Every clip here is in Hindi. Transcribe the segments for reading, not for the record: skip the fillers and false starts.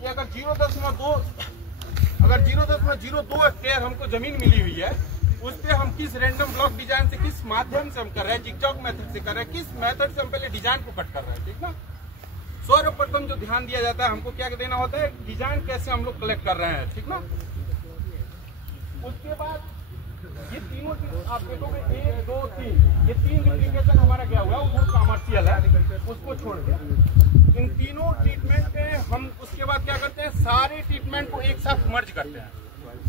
कि अगर 0.02 हेक्टेयर हमको जमीन मिली हुई है, उस पे हम किस रैंडम ब्लॉक डिजाइन से, किस माध्यम से हम कर रहे हैं, जिगजॉग मेथड से कर रहे हैं, किस मेथड से हम पहले डिजाइन को कट कर रहे हैं, ठीक ना। सर्वप्रथम जो ध्यान दिया जाता है, हमको क्या देना होता है, डिजाइन कैसे हम लोग कलेक्ट कर रहे हैं, ठीक ना। उसके बाद ये तीनों आप देखोगे 1, 2, 3 ये 3 रिप्लिकेशन हमारा गया हुआ है, उधर कमर्शियल है, उसको छोड़ के इन तीनों ट्रीटमेंट पे हम उसके बाद क्या करते हैं, सारे ट्रीटमेंट को एक साथ मर्ज करते हैं।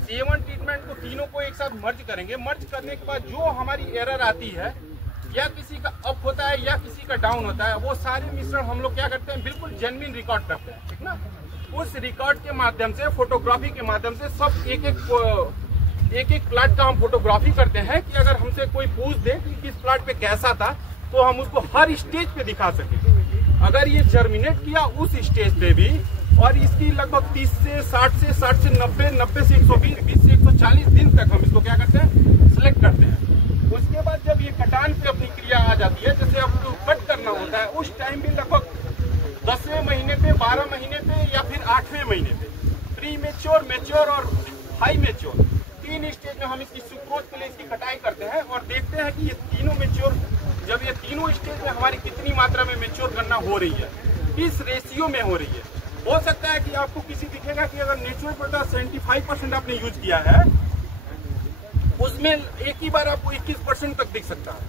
A1 ट्रीटमेंट को तीनों को एक साथ मर्ज करेंगे। मर्ज करने के बाद जो हमारी एरर आती है, या किसी का अप होता है या किसी का डाउन होता है, वो सारे मिश्रण हम लोग क्या करते हैं, बिल्कुल जेन्युइन रिकॉर्ड करते हैं, ठीक ना। उस रिकॉर्ड के माध्यम से, फोटोग्राफी के माध्यम से सब एक एक प्लाट का हम फोटोग्राफी करते हैं कि अगर हमसे कोई पूछ दे कि किस प्लाट पे कैसा था, तो हम उसको हर स्टेज पे दिखा सके। अगर ये जर्मिनेट किया उस स्टेज पे भी, और इसकी लगभग 30 से 60 से 90, 90 से 120, 20 से 140 दिन तक हम इसको क्या करते हैं, सिलेक्ट करते हैं। उसके बाद जब ये कटान पे अपनी क्रिया आ जाती है, जैसे आपको कट करना होता है, उस टाइम भी लगभग 10वें महीने पे, 12 महीने पे या फिर 8वें महीने पे, प्री मेच्योर, मेच्योर और हाई मेच्योर, 3 स्टेज में हम इसकी सुक्रोज के लिए इसकी कटाई करते हैं और देखते हैं कि ये तीनों मेच्योर, जब ये तीनों स्टेज में हमारी कितनी मात्रा में मेच्योर करना हो रही है, किस रेशियो में हो रही है। हो सकता है कि आपको किसी दिखेगा कि अगर नेचुरल पोटाश 75% आपने यूज किया है, उसमें एक ही बार आपको 21% तक दिख सकता है,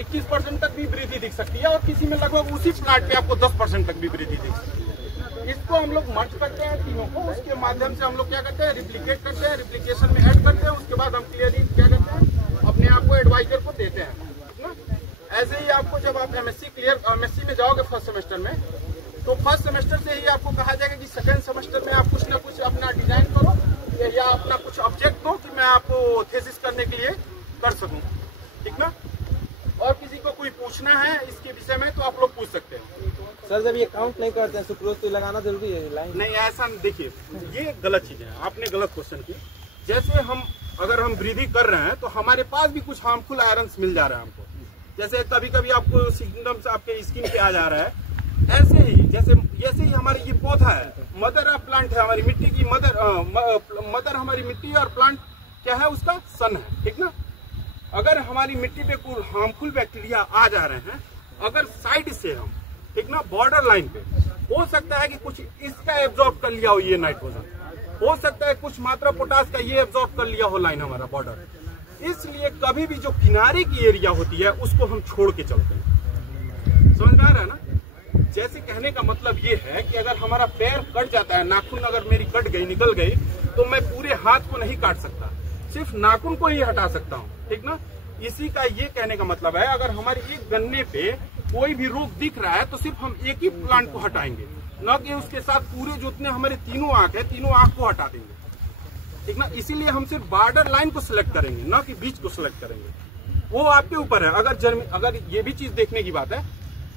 21% तक भी वृद्धि दिख सकती है, और किसी में लगभग उसी प्लाट पे आपको 10% तक भी वृद्धि दिख सकती है। इसको हम लोग मर्ज करते हैं तीनों को, उसके माध्यम से हम लोग क्या करते हैं, रिप्लिकेट करते हैं, रिप्लिकेशन में ऐड करते हैं। उसके बाद हम क्लियरली क्या करते हैं, अपने आप को एडवाइजर को देते हैं, ठीक ना। ऐसे ही आपको जब आप एमएससी में जाओगे फर्स्ट सेमेस्टर में, तो फर्स्ट सेमेस्टर से ही आपको कहा जाएगा कि सेकंड सेमेस्टर में आप कुछ ना कुछ अपना डिजाइन करो या अपना कुछ ऑब्जेक्ट दो कि मैं आपको थीसिस करने के लिए कर सकूं, ठीक ना। और किसी को कोई पूछना है इसके विषय में तो आप लोग पूछ सकते हैं। सर जब ये काउंट नहीं करते हैं, सुक्रोज तो लगाना जरूरी है लाइन? नहीं, ऐसा देखिए, ये गलत चीज है, आपने गलत क्वेश्चन किया। जैसे अगर हम वृद्धि कर रहे हैं तो हमारे पास भी कुछ हार्मफुल आयरन मिल जा रहा है हमको। जैसे कभी कभी आपको सिम्टम्स आपके स्किन पे आ जा रहा है, ऐसे ही जैसे ही हमारी ये पौधा है, मदर ऑफ प्लांट है, हमारी मिट्टी की मदर हमारी मिट्टी और प्लांट क्या है, उसका सन है, ठीक ना। अगर हमारी मिट्टी पे कोई हार्मफुल बैक्टीरिया आ जा रहे हैं, अगर साइड से हम, ठीक ना, बॉर्डर लाइन पे, हो सकता है कि कुछ इसका एब्जॉर्ब कर लिया हो ये नाइट्रोजन, हो सकता है कुछ मात्रा पोटास का ये एब्जॉर्ब कर लिया हो लाइन हमारा बॉर्डर। इसलिए कभी भी जो किनारे की एरिया होती है उसको हम छोड़ के चलते हैं। समझ में आ रहा है ना। जैसे कहने का मतलब ये है कि अगर हमारा पैर कट जाता है, नाखून अगर मेरी कट गई, निकल गई, तो मैं पूरे हाथ को नहीं काट सकता, सिर्फ नाखून को ही हटा सकता हूँ, ठीक ना। इसी का ये कहने का मतलब है, अगर हमारे एक गन्ने पे कोई भी रोग दिख रहा है तो सिर्फ हम एक ही प्लांट को हटाएंगे, न कि उसके साथ पूरे जितने हमारे तीनों आंख है, तीनों आंख को हटा देंगे, ठीक ना। इसीलिए हम सिर्फ बॉर्डर लाइन को सिलेक्ट करेंगे, न कि बीच को सिलेक्ट करेंगे। वो आपके ऊपर है। अगर ये भी चीज देखने की बात है,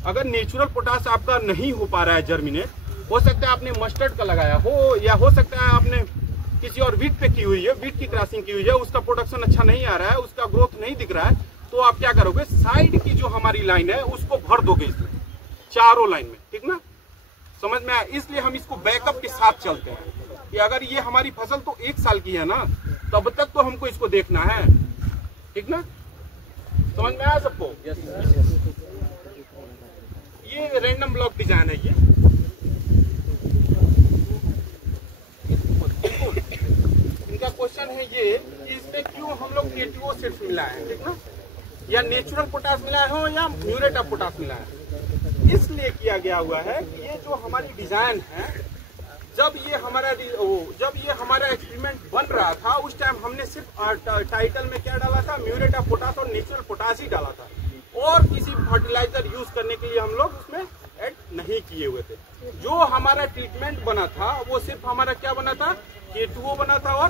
अगर नेचुरल पोटास आपका नहीं हो पा रहा है जर्मिनेट, हो सकता है आपने मस्टर्ड का लगाया हो, या हो सकता है आपने किसी और वीट पे की हुई है, वीट की क्रॉसिंग की हुई है, उसका प्रोडक्शन अच्छा नहीं आ रहा है, उसका ग्रोथ नहीं दिख रहा है, तो आप क्या करोगे, साइड की जो हमारी लाइन है उसको भर दोगे इसमें, चारों लाइन में, ठीक ना। समझ में आया। इसलिए हम इसको बैकअप के साथ चलते हैं कि अगर ये हमारी फसल तो 1 साल की है ना, तब तक तो हमको इसको देखना है, ठीक ना। समझ में आया सबको? ये रैंडम ब्लॉक डिजाइन है। ये इनका क्वेश्चन है ये कि इसमें क्यों हम लोग नेटिवो सिर्फ मिलाए हैं, ठीक ना, या नेचुरल पोटास मिलाए हो या म्यूरेट ऑफ पोटास मिलाए हैं। इसलिए किया गया हुआ है कि ये जो हमारी डिजाइन है, जब ये हमारा एक्सपेरिमेंट बन रहा था, उस टाइम हमने सिर्फ टाइटल में क्या डाला था, म्यूरेट ऑफ पोटास और नेचुरल पोटास ही डाला था, और किसी फर्टिलाइजर यूज करने के लिए हम लोग उसमें ऐड नहीं किए हुए थे। जो हमारा ट्रीटमेंट बना था वो सिर्फ हमारा क्या बना था, K2O बना था और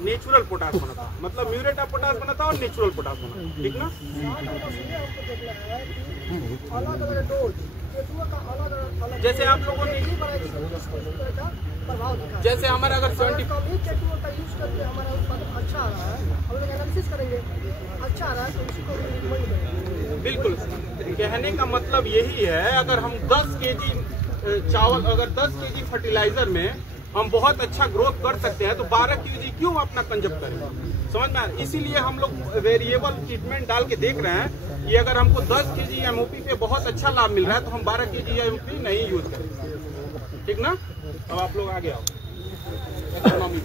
नेचुरल पोटास बना था, मतलब म्यूरेट ऑफ पोटास बना था और नेचुरल पोटास बना था, ठीक ना। जैसे आप लोगों ने, जैसे हमारा अगर 70 का यूज करके हमारा उत्पादन अच्छा आ रहा है, हम लोग एनालिसिस करेंगे, अच्छा आ रहा है तो उसी को बिल्कुल कहने का मतलब यही है, अगर हम 10 केजी चावल अगर 10 kg फर्टिलाइजर में हम बहुत अच्छा ग्रोथ कर सकते हैं तो 12 kg क्यों अपना कंजप्ट करें? समझ में? इसीलिए हम लोग वेरिएबल ट्रीटमेंट डाल के देख रहे हैं कि अगर हमको 10 kg MOP पे बहुत अच्छा लाभ मिल रहा है तो हम 12 kg MOP नहीं यूज करेंगे। ठीक ना? अब आप लोग आगे आओ। इकोनॉमी